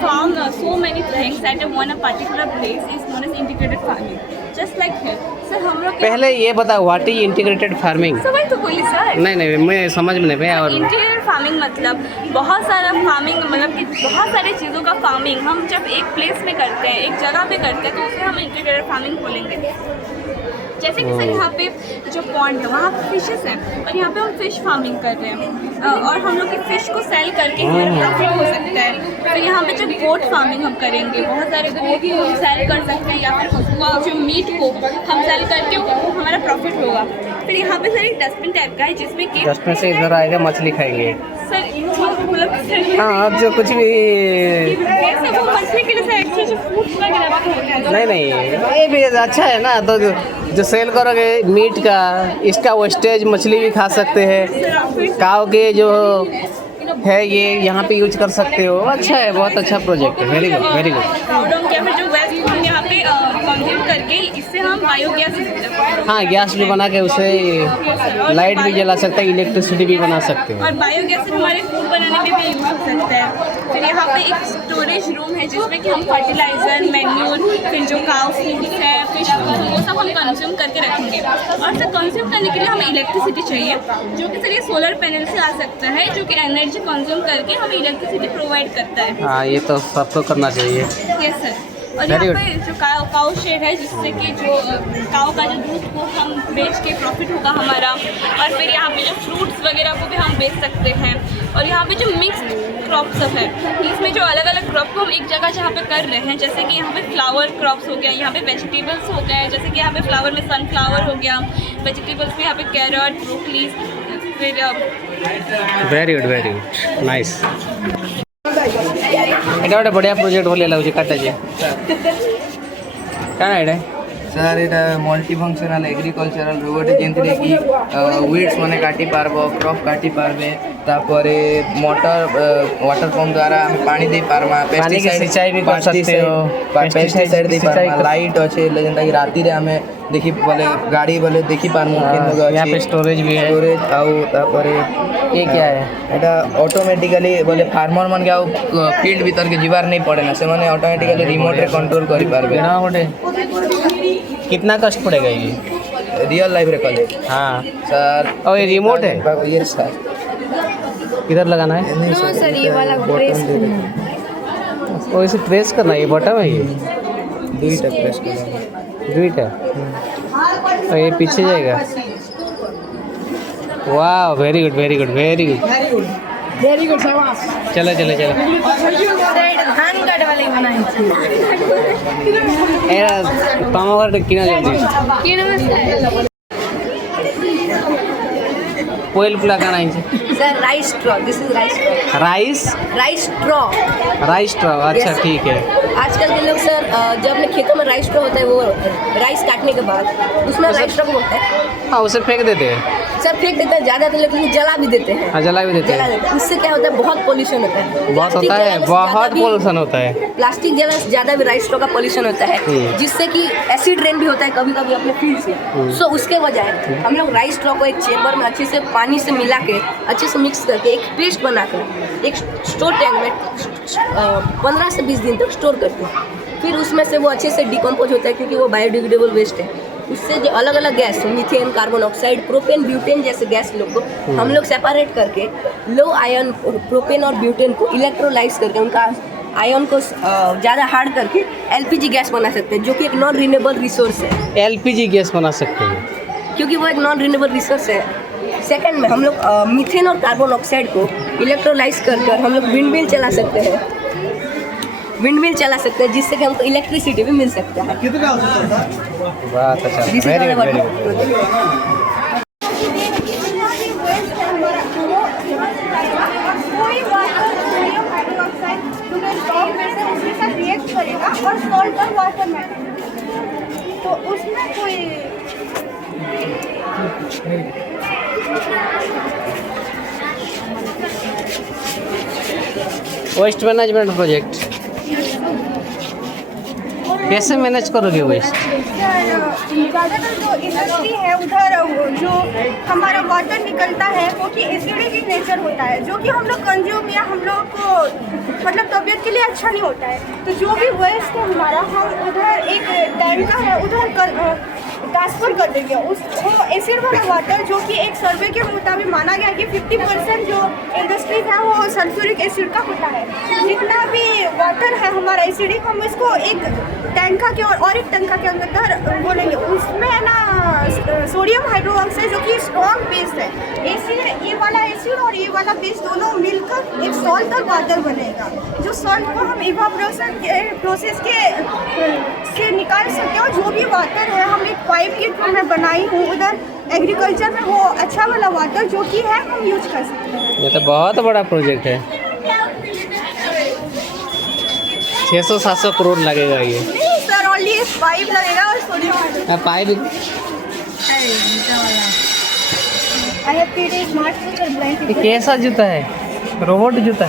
Farm so many things at one particular place is known as integrated farming. Just like here. Sir हम लोग पहले ये बताओ what is integrated farming? Sir वही तो बोली सर। नहीं मैं समझ में नहीं आया। और इंटीग्रेटेड फार्मिंग मतलब बहुत सारा फार्मिंग, मतलब कि बहुत सारी चीज़ों का फार्मिंग हम जब एक प्लेस में करते हैं, एक जगह पे करते हैं, तो उसे हम इंटीग्रेटेड फार्मिंग बोलेंगे। जैसे कि सर यहाँ पे जो पॉन्ड है वहाँ पे फिशेस हैं और यहाँ पे हम फिश फार्मिंग कर रहे हैं और हम लोग की फ़िश को सेल करके प्रॉफिट हो सकता है। तो यहाँ पे जो गोट फार्मिंग हम करेंगे, बहुत सारे गोट को हम सेल कर सकते हैं या फिर उसको जो मीट को हम सेल करके हमारा प्रॉफिट होगा। फिर यहाँ पे सर एक डस्टबिन टाइप का है जिसमें कि डस्टबिन से इधर आएगा, मछली खाएंगे। सर मतलब हाँ, अब जो कुछ भी वो मछली के लिए सर एक्स्ट्रा जो फूड्स वगैरह होते हैं। नहीं ये भी अच्छा है ना। तो जो सेल करोगे मीट का, इसका वेस्टेज मछली भी खा सकते हैं। काव के जो है ये यहाँ पे यूज कर सकते हो। अच्छा है, बहुत अच्छा प्रोजेक्ट है। Very good very good. या फिर जो वेस्ट हम यहाँ पे कंज्यूम करके इससे हम बायोगैस, हाँ, गैस भी बना के उसे लाइट भी जला सकते हैं, इलेक्ट्रिसिटी भी बना सकते हैं। और बायोगैस से हमारे फूड बनाने में भी यूज हो सकता है। फिर यहाँ पे एक स्टोरेज रूम है जिसमें कि हम फर्टिलाइजर, मैन्यूर, फिर जो काउ फूड्स है, फिश फूड, वो सब हम कंज्यूम करके रखेंगे। और सर कंज्यूम करने के लिए हमें इलेक्ट्रिसिटी चाहिए, जो कि सर ये सोलर पैनल से आ सकता है, जो कि एनर्जी कंज्यूम करके हमें इलेक्ट्रिसिटी प्रोवाइड करता है। हाँ, ये तो सबको करना चाहिए। Yes sir. और यहाँ पे जो काउ शेड है जिससे कि जो काउ का जो दूध को हम बेच के प्रॉफिट होगा हमारा। और फिर यहाँ पे जो फ्रूट्स वगैरह को भी हम बेच सकते हैं। और यहाँ पे जो मिक्स्ड क्रॉप सब है, इसमें जो अलग अलग क्रॉप को हम एक जगह जहाँ पे कर रहे हैं, जैसे कि यहाँ पे फ्लावर क्रॉप्स हो गया, यहाँ पे वेजिटेबल्स हो गए, जैसे कि यहाँ पे फ्लावर में सनफ्लावर हो गया, वेजिटेबल्स में यहाँ पे कैरेट, ब्रोकली, फिर वेरी गुड नाइस। এটা একটা বড়িয়া প্রজেক্ট বলে লাগুଛି কাটাছে কাଣା এটা? सर এটা मल्टीफंक्शनल एग्रीकल्चरल रोबोट जेंतरे कि वीड्स माने काटी पारबो, क्रॉप काटी पारबे, तापरे मोटर वाटर पंप द्वारा हम पानी दे पारमा, पानी की सिंचाई भी कर सकते हो, पेस्टिसाइड दे पारमा, लाइट अच्छे जेंता कि राती रे हमें देखि बोले गाड़ी बोले देखि पारमु केन यहाँ पे स्टोरेज भी है। स्टोरेज आउ तापरे ये क्या है? एटा ऑटोमेटिकली बोले फार्मर मन के आउ फील्ड भीतर के जीवार नहीं पड़े ना, से माने ऑटोमेटिकली रिमोट रे कंट्रोल करि पारबे। ना गोटे कितना कष्ट पड़ेगा ये? रियल लाइफ रे कॉलेज। हाँ सर और ये रिमोट है, ये सर किधर लगाना है? नहीं सर ये वाला प्रेस और इसे प्रेस करना है, ये बटन है, ये दुईटा प्रेस करना, दुईटा और ये पीछे जाएगा। वाह, very good very good very good very good शाबाश। चलो चलो चलो धान काटे वाले बनाए এরা পামাবার কিনা যাচ্ছে কি নমস্কার কোয়েল গুলা কানা আইছে sir rice straw, this is rice straw. Rice straw, अच्छा Yes, ठीक है। आजकल के लोग सर जब अपने खेतों में राइस स्ट्रॉ होता है वो राइस काटने के बाद उसमें राइस स्ट्रॉ होता है हाँ उसे फेंक देते हैं। सर, फेंक देते हैं ज़्यादा तो, लेकिन जला भी देते हैं। हाँ जला भी देते जला हैं। देते हैं, उससे क्या होता है बहुत पोल्यूशन होता है। बहुत होता है, बहुत पोल्यूशन होता है। प्लास्टिक जलाने से ज़्यादा भी राइस स्ट्रॉ का पोल्यूशन होता है, जिससे कि एसिड रेन भी होता है कभी कभी अपने फील्ड से। सो उसके बजाय हम लोग राइस स्ट्रॉ को एक चेम्बर में अच्छे से पानी से मिला के अच्छे से मिक्स करके एक पेस्ट बना कर एक स्टोर टैंक में 15 से 20 दिन तक स्टोर करते हैं। फिर उसमें से वो अच्छे से डिकम्पोज होता है, क्योंकि वो बायोडिग्रेडेबल वेस्ट है। उससे जो अलग अलग gas, methane, carbon oxide, propane, butane जैसे गैस लोग को हम लोग सेपरेट करके लो आयन प्रोपेन और ब्यूटेन को इलेक्ट्रोलाइज करके उनका आयन को ज़्यादा हार्ड करके एलपीजी गैस बना सकते हैं, जो कि एक नॉन रिन्यूएबल रिसोर्स है। एलपीजी गैस बना सकते हैं क्योंकि वो एक नॉन रिन्यूएबल रिसोर्स है। सेकंड में हम लोग मीथेन और कार्बन ऑक्साइड को इलेक्ट्रोलाइज कर हम लोग विंड मिल चला सकते हैं। जिससे कि हमको इलेक्ट्रिसिटी भी मिल सकता है। बहुत अच्छा, very good, very good. React करेगा और सॉल्ट और वाटर में, तो उसमें कोई वेस्ट मैनेजमेंट प्रोजेक्ट कैसे मैनेज करोगे वेस्ट? ज़्यादातर जो इंडस्ट्री है उधर जो हमारा वाटर निकलता है वो कि एसिडिक नेचर होता है, जो कि हम लोग कंज्यूम या हम लोग को मतलब तबीयत के लिए अच्छा नहीं होता है। तो जो भी वेस्ट है हमारा, हम उधर एक टैंक है उधर ट्रांसफ़र कर देंगे उसको। एसिड वाला वाटर जो कि एक सर्वे के मुताबिक माना गया कि 50% जो इंडस्ट्री है वो सल्फ्यूरिक एसिड का होता है। जितना भी वाटर है हमारा एसिडिक, हम इसको एक टैंका के और एक टैंका के अंदर बोलेंगे। उसमें ना सोडियम हाइड्रोक्साइड जो कि स्ट्रॉन्ग बेस है, एसिड ये वाला एसिड और ये वाला बेस दोनों मिलकर एक सॉल्ट और वाटर बनेगा। जो सॉल्ट को हम इवापोरेशन के प्रोसेस के से निकाल सकते हैं, और जो भी वाटर है हम एक पाइप के थ्रू मैं बनाई हूँ उधर एग्रीकल्चर में, वो अच्छा वाला वाटर जो कि है हम यूज कर सकते हैं। ये तो बहुत बड़ा प्रोजेक्ट है। 600-700 करोड़ लगेगा ये। नहीं सर, ओनली पाइप लगेगा और sodium pipe. I have PD smart shoes और ब्लाइंड। ये कैसा जूता है? रोबोट जूता?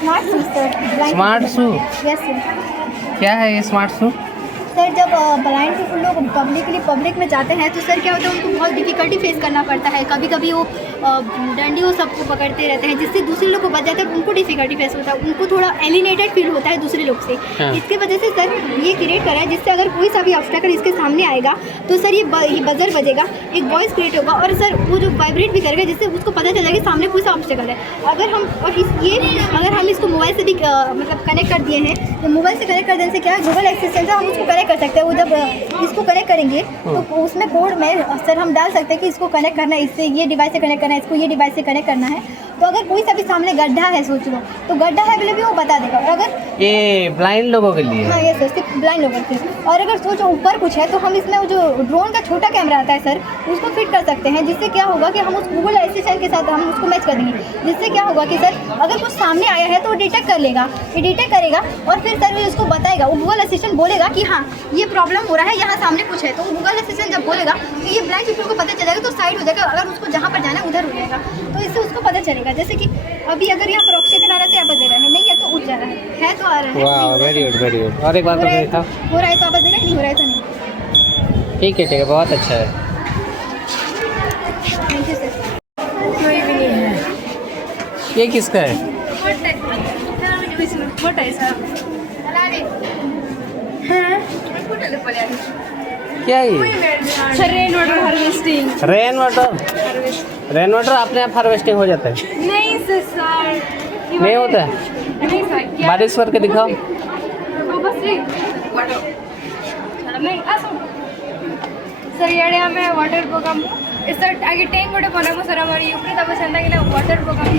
Smart shoes sir. Smart shoe? Yes sir. क्या है ये स्मार्ट शू? सर, जब ब्लाइंड पीपल लोग पब्लिक में जाते हैं तो सर क्या होता है, उनको बहुत डिफिकल्टी फेस करना पड़ता है। कभी कभी वो डंडी वो सबको पकड़ते रहते हैं, जिससे दूसरे लोग को बच जाते हैं, उनको डिफिकल्टी फेस होता है, उनको थोड़ा एलिनेटेड फील होता है दूसरे लोग से। हाँ। इसकी वजह से सर ये क्रिएट करा है, जिससे अगर कोई सा भी ऑब्स्टेकल इसके सामने आएगा तो सर ये बजर बजेगा, एक वॉइस क्रिएट होगा और सर वो जो वाइब्रेट भी करेगा, जिससे उसको पता चलेगा कि सामने कोई सा ऑब्स्टेकल है। अगर हम अगर हम इसको मोबाइल से भी मतलब कनेक्ट कर दिए हैं, तो मोबाइल से कनेक्ट कर देने से क्या है, गूगल असिस्टेंट से हम उसको कनेक्ट कर सकते हैं। वो जब इसको कनेक्ट करेंगे तो उसमें कोड में सर हम डाल सकते हैं कि इसको कनेक्ट करना है, इससे ये डिवाइस से कनेक्ट करना है, इसको ये डिवाइस से कनेक्ट करना है। तो अगर कोई सा भी सामने गड्ढा है, सोच लो, तो गड्ढा है बोले भी वो बता देगा। और अगर ये ब्लाइंड लोगों के लिए? हाँ ये सर, सिर्फ ब्लाइंड लोगों के लिए। और अगर सोचो ऊपर कुछ है, तो हम इसमें वो जो ड्रोन का छोटा कैमरा आता है सर, उसको फिट कर सकते हैं, जिससे क्या होगा कि हम उस गूगल असिस्टेंट के साथ हम उसको मैच कर देंगे। जिससे क्या होगा कि सर अगर कुछ सामने आया है तो वो डिटेक्ट कर लेगा, ये डिटेक्ट करेगा और फिर सर उसको बताएगा। वो गूगल असिस्टेंट बोलेगा कि हाँ ये प्रॉब्लम हो रहा है, यहाँ सामने कुछ है। तो गूगल असिस्टेंट जब बोलेगा तो ये ब्लाइंड पीपल को पता चलेगा, तो साइड हो जाएगा। अगर उसको जहाँ पर जाना है उधर हो जाएगा, तो इससे उसको पता चलेगा। जैसे कि अभी अगर यहाँ पर ऑक्सीजन आ रहा है तो यहाँ बज रहा है, नहीं है तो उठ जा रहा है तो आ रहा है। वाह, वेरी गुड, वेरी गुड। और एक बात तो देखा, हो रहा है तो आवाज़ दे रहा है, नहीं हो रहा है तो नहीं। ठीक है, बहुत अच्छा है। Thank you sir. कोई भी नहीं है। ये किसका है? फोटो है सर। क्या ये? Sir rain water harvesting. Rain water अपने आप हार्वेस्टिंग हो जाता है? नहीं सर, नहीं होता है? नहीं सर। बारिश करके दिखाओ। सर येडे आम्ही वॉटर प्रोग्राम सर आगे टँक गोटे बनाबो सर आम यूपी तब सेंता गेले वॉटर प्रोग्राम।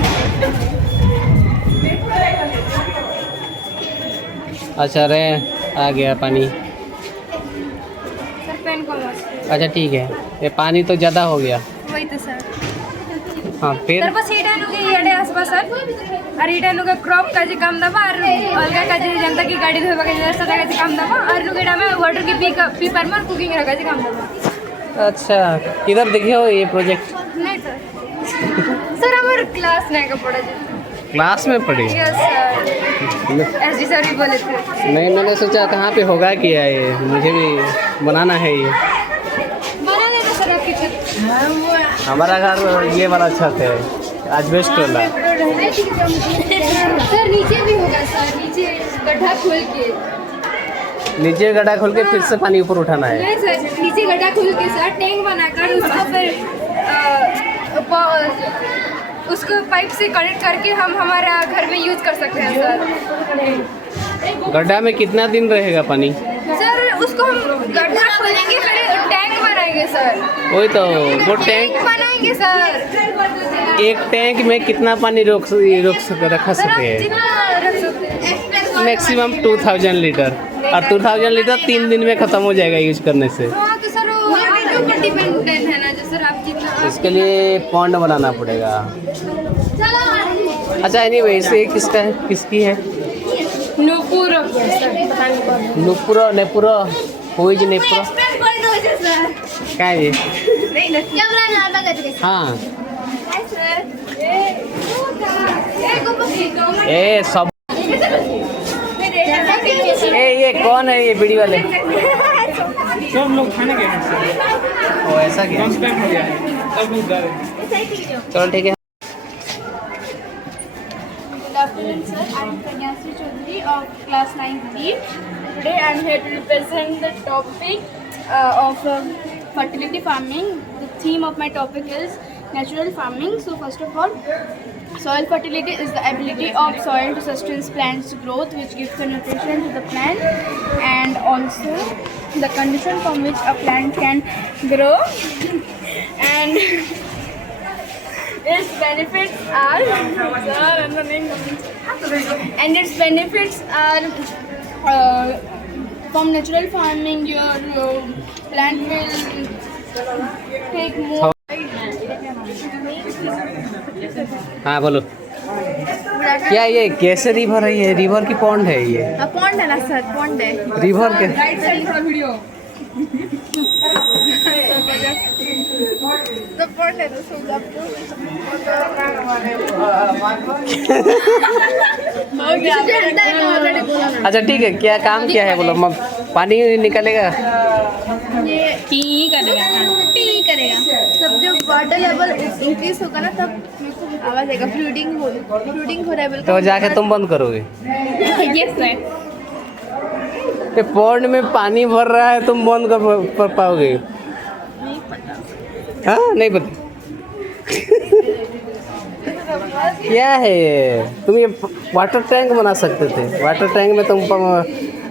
अच्छा रे, आ गया पानी। Sir pen commerce. अच्छा ठीक है, ये पानी तो ज़्यादा हो गया। वही तो सर। हाँ फिर तर बस एटा नुगे येडे आसबा सर और एटा नुगे क्रॉप का जे काम दबा और अलगा का जे जनता की गाड़ी धोबा के रास्ता का जे काम दबा और नुगेडा में वाटर की पीपर में कुकिंग रखा जे काम दबा। अच्छा इधर देखियो ये प्रोजेक्ट नहीं सर सर हमारे क्लास नहीं का पड़ा जी क्लास में पढ़ी? यस सर एसडी सर भी बोले थे। नहीं मैंने सोचा कहाँ पे होगा क्या ये, मुझे भी बनाना है ये। बना लेना सर आपकी छत। हमारा घर ये वाला छत है एस्बेस्ट वाला। सर नीचे भी होगा सर, नीचे गड्ढा खोल के। नीचे गड्ढा खोल के फिर से पानी ऊपर उठाना है? नहीं सर नीचे गड्ढा खोल के सर टैंक बनाकर उसको फिर उसको पाइप से कनेक्ट करके हम हमारा घर में यूज कर सकते हैं सर। गड्ढा में कितना दिन रहेगा पानी? सर उसको हम गड्ढा खोलेंगे फिर टैंक बनाएंगे सर। वही तो वो टैंक बनाएंगे सर। एक टैंक में कितना पानी रख सर रखा आप सकते हैं? जितना रख सकते हैं मैक्सिमम 2000 लीटर और 2000 लीटर 3 दिन में ख़त्म हो जाएगा यूज करने से। हाँ तो सर वो आपके ऊपर डिपेंडेंट है ना जो सर आप जितना इसके लिए पॉन्ड बनाना पड़ेगा। अच्छा एनीवेज ये किसका है, किसकी है? नूपुर नुपुर नेपुर कोई जी नेपुर क्या है ये? हाँ ए सब ये कौन है ये बीड़ी वाले? सब लोग खाने गए हैं सर, ओ ऐसा क्या? लंच टाइम हो गया है, सब लोग जा रहे हैं। चलो ठीक है। Good afternoon, sir. I am Pragyanshi Chaudhary of class 9B. Today I am here to represent the topic of fertility farming. The theme of my topic is natural farming. So first of all, soil fertility is the ability of soil to sustain plants' growth, which gives the nutrition to the plant, and also the condition from which a plant can grow. And its benefits are from natural farming your plant will take more. हाँ बोलो क्या ये कैसे river है? ये river की pond है ये? पॉन्ड है ना सर, पॉन्ड है। रिवर के राइट साइड का वीडियो तो पॉन्ड है तो सब आपको अच्छा ठीक है, क्या काम क्या है बोलो? पानी निकलेगा? ये टी करेगा तब जब वाटर लेवल इंक्रीज होगा ना तब आवाज आएगा। फ्लूडिंग हो रहा है तो जाके तुम बंद करोगे? Yes sir. ये पॉन्ड में पानी भर रहा है, तुम बंद कर पाओगे? हाँ नहीं पता क्या है ये? तुम ये वाटर टैंक बना सकते थे। वाटर टैंक में तुम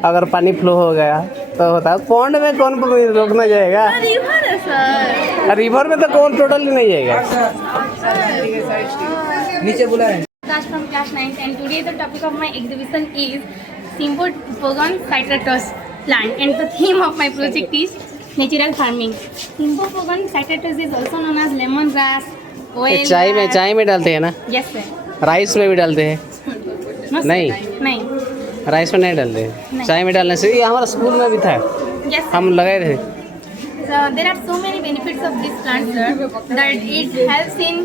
अगर पानी फ्लो हो गया तो होता है। पॉन्ड में कौन रोकना जाएगा? रिवर है सर। रिवर में तो कौन टोटली नहीं जाएगा। नीचे बुला रहे हैं। That's from class 9th and today the topic of my exhibition is Symbopogon cytatus plant and the theme of my project is natural farming. Symbopogon cytatus is also known as lemon grass, oil ये चाय में डालते हैं ना? Yes sir. Rice में भी डालते हैं? No, sir. नहीं। नहीं राइस में नहीं डालते हैं, नहीं। चाय में डालने से। ये हमारा स्कूल में भी था, Yes sir. हम लगाए थे। So there are so many benefits of this plant sir that it helps in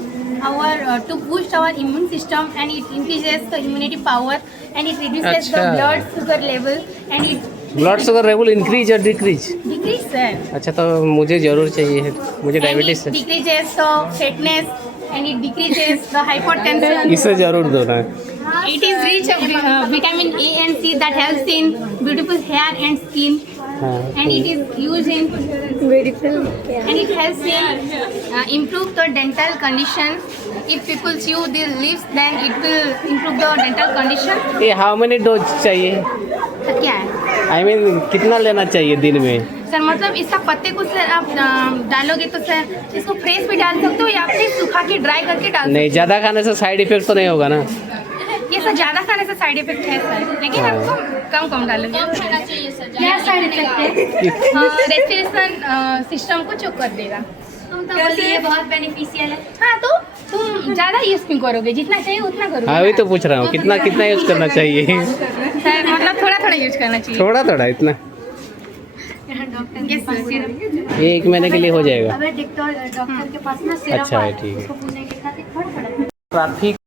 our to boost our immune system and it increases the immunity power and it reduces the अच्छा। blood sugar level and it blood sugar level increase और decrease? decrease sir. अच्छा तो मुझे ज़रूर चाहिए है, मुझे And diabetes it है। decreases the fatness and it decreases the hypertension. इसे ज़रूर दो ना। It is rich of vitamin A and C that helps in beautiful hair and skin. हाँ And it is used in and it helps in improve the dental condition. If people chew these leaves, then it will improve the dental condition. ये how many dose चाहिए? तो क्या है I mean कितना लेना चाहिए दिन में? सर? मतलब इसका पत्ते को सर आप डालोगे तो सर इसको फ्रेश भी डाल सकते हो या फिर सूखा के ड्राई करके डाल सकते नहीं, ज़्यादा खाने से साइड इफेक्ट तो नहीं होगा ना? हो। ये सर ज़्यादा खाने से साइड इफेक्ट है सर, लेकिन आपको कम डालोगे। खाना चाहिए सर। क्या साइड इफेक्ट है? रेस्पिरेशन सिस्टम को चोक कर देगा। तुम तो बोलिए बहुत बेनिफिशियल है। हाँ तो तुम ज़्यादा यूज़ क्यों करोगे, जितना चाहिए उतना करोगे। हाँ वही तो पूछ रहा हूँ, कितना कितना यूज़ करना चाहिए? सर मतलब थोड़ा थोड़ा यूज़ करना चाहिए। थोड़ा थोड़ा इतना, ये 1 महीने के लिए हो जाएगा। डॉक्टर के पास ना अच्छा है, ठीक है। ट्रैफिक